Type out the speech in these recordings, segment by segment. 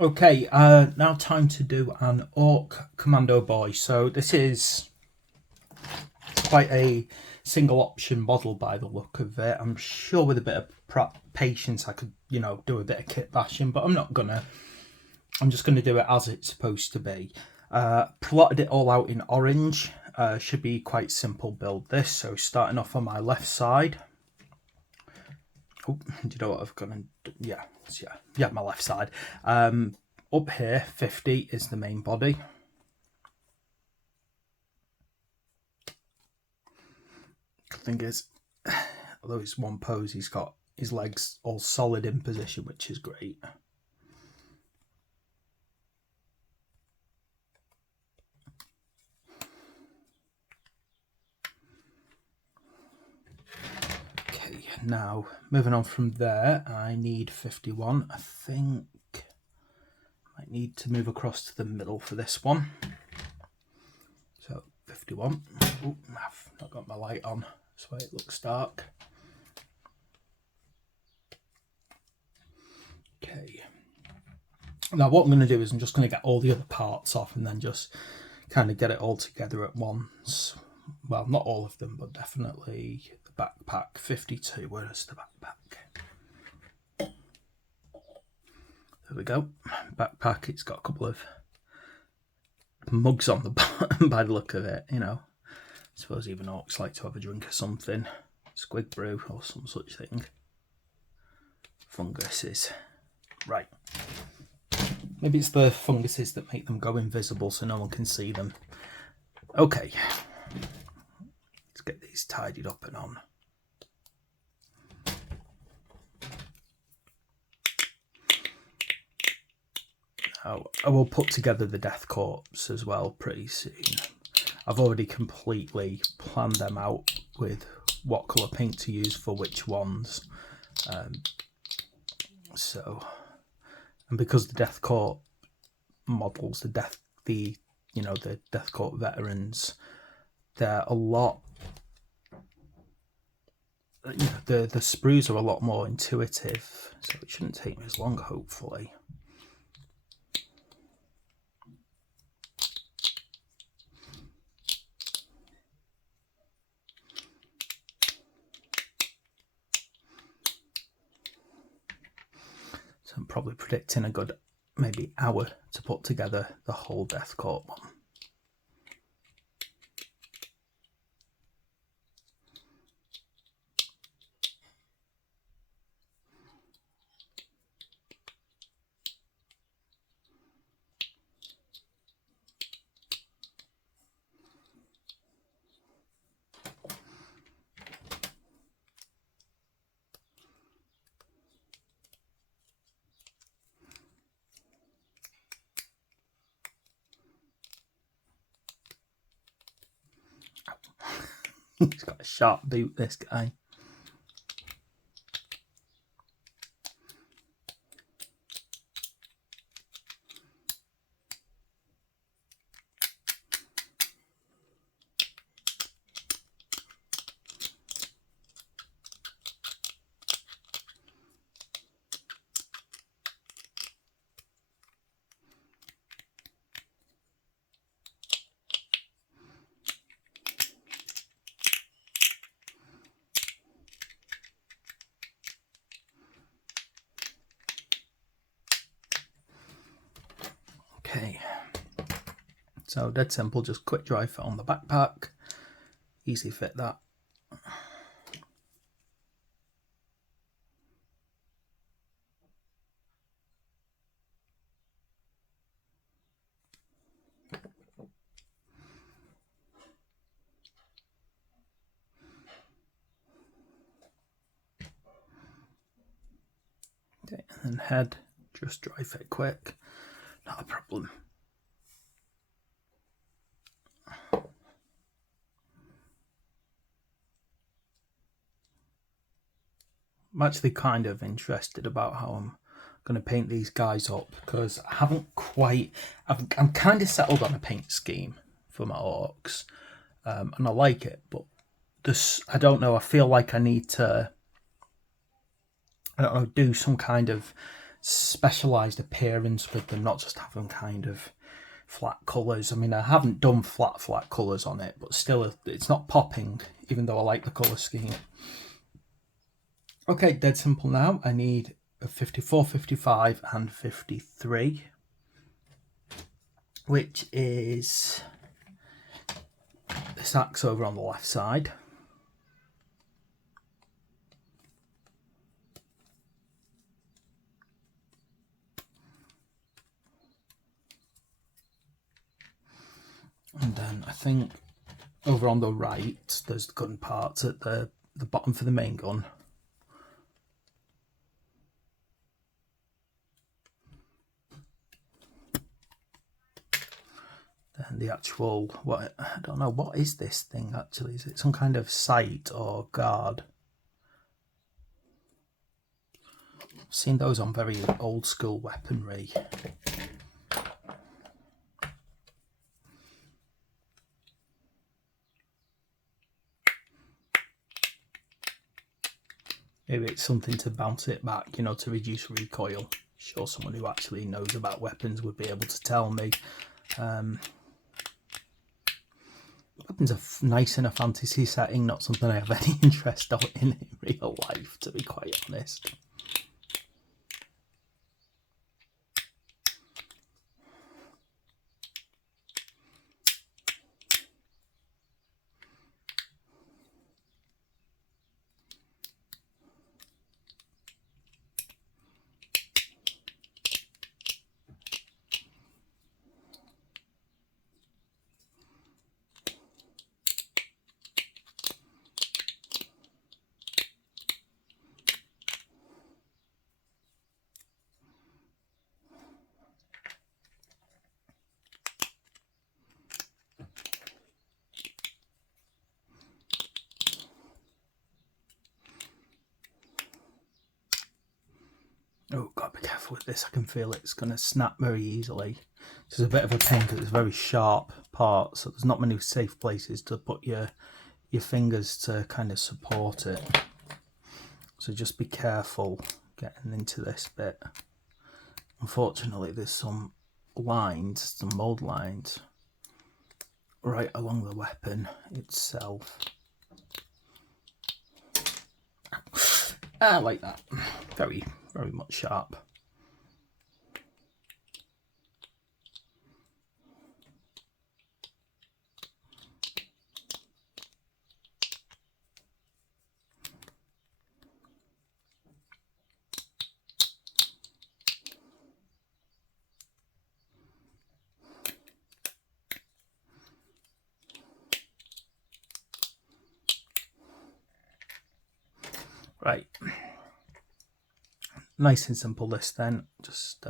Okay, now time to do an Orc Commando boy. So this is quite a single option model by the look of it. I'm sure with a bit of patience I could, do a bit of kit bashing, but I'm not gonna. I'm just gonna do it as it's supposed to be. Plotted it all out in orange. Should be quite simple build this. So starting off on my left side. Oh, do you know what I've got? Yeah, my left side. Up here, 50 is the main body. The thing is, although it's one pose, he's got his legs all solid in position, which is great. Okay, now moving on from there, I need 51. I think I need to move across to the middle for this one. So 51. Oh, I've not got my light on, that's why it looks dark. Okay. Now what I'm going to do is I'm just going to get all the other parts off and then just kind of get it all together at once. Well, not all of them, but definitely the backpack. 52, where is the backpack? There we go. Backpack, it's got a couple of mugs on the bottom by the look of it, I suppose even orcs like to have a drink or something. Squig brew or some such thing. Funguses. Right. Maybe it's the funguses that make them go invisible so no one can see them. Okay. Let's get these tidied up and on. Now, I will put together the death corpse as well pretty soon. I've already completely planned them out with what colour paint to use for which ones. And because the Death Corps models, the Death Corps veterans, they're a lot. The sprues are a lot more intuitive, so it shouldn't take me as long, hopefully. So I'm probably predicting a good maybe hour to put together the whole Death Corps one. He's got a sharp boot, this guy. Okay, so dead simple, just quick dry fit on the backpack, easy fit that. Okay, and then head, just dry fit quick, not a problem. I'm actually kind of interested about how I'm going to paint these guys up because I haven't quite. I'm kind of settled on a paint scheme for my orcs, and I like it, but this I don't know. I feel like I need to. I don't know. Do some kind of specialised appearance with them, not just having kind of flat colours. I mean, I haven't done flat colours on it, but still it's not popping, even though I like the colour scheme. Okay, dead simple now. I need a 54, 55 and 53, which is this axe over on the left side. And then I think over on the right, there's the gun parts at the bottom for the main gun. Then the actual, what, I don't know, what is this thing actually? Is it some kind of sight or guard? I've seen those on very old school weaponry. Maybe it's something to bounce it back, you know, to reduce recoil. I'm sure someone who actually knows about weapons would be able to tell me. Weapons are nice in a fantasy setting, not something I have any interest in real life, to be quite honest. Oh, gotta be careful with this. I can feel it's going to snap very easily. This is a bit of a pain because it's a very sharp part, so there's not many safe places to put your fingers to kind of support it. So just be careful getting into this bit. Unfortunately, there's some lines, some mold lines, right along the weapon itself. Like that. Very much sharp. Right. Nice and simple this then. Just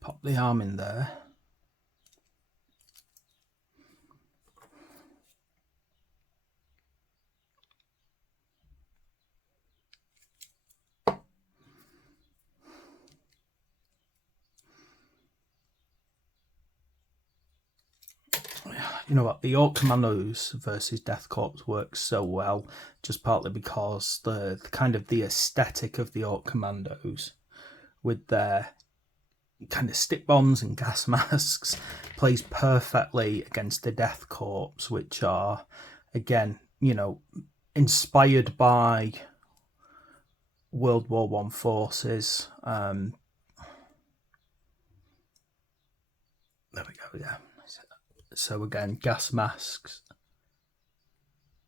pop the arm in there. You know what, the Orc Commandos versus Death Corps works so well, just partly because the kind of the aesthetic of the Orc Commandos with their kind of stick bombs and gas masks plays perfectly against the Death Corps, which are, again, you know, inspired by World War I forces. There we go, yeah. So again, gas masks,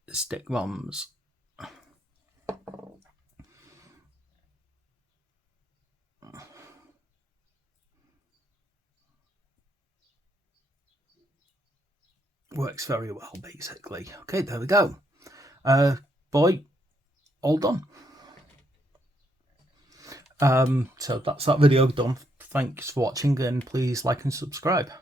stick bombs. Works very well, basically. Okay, there we go. Boy, all done. So that's that video done. Thanks for watching, and please like and subscribe.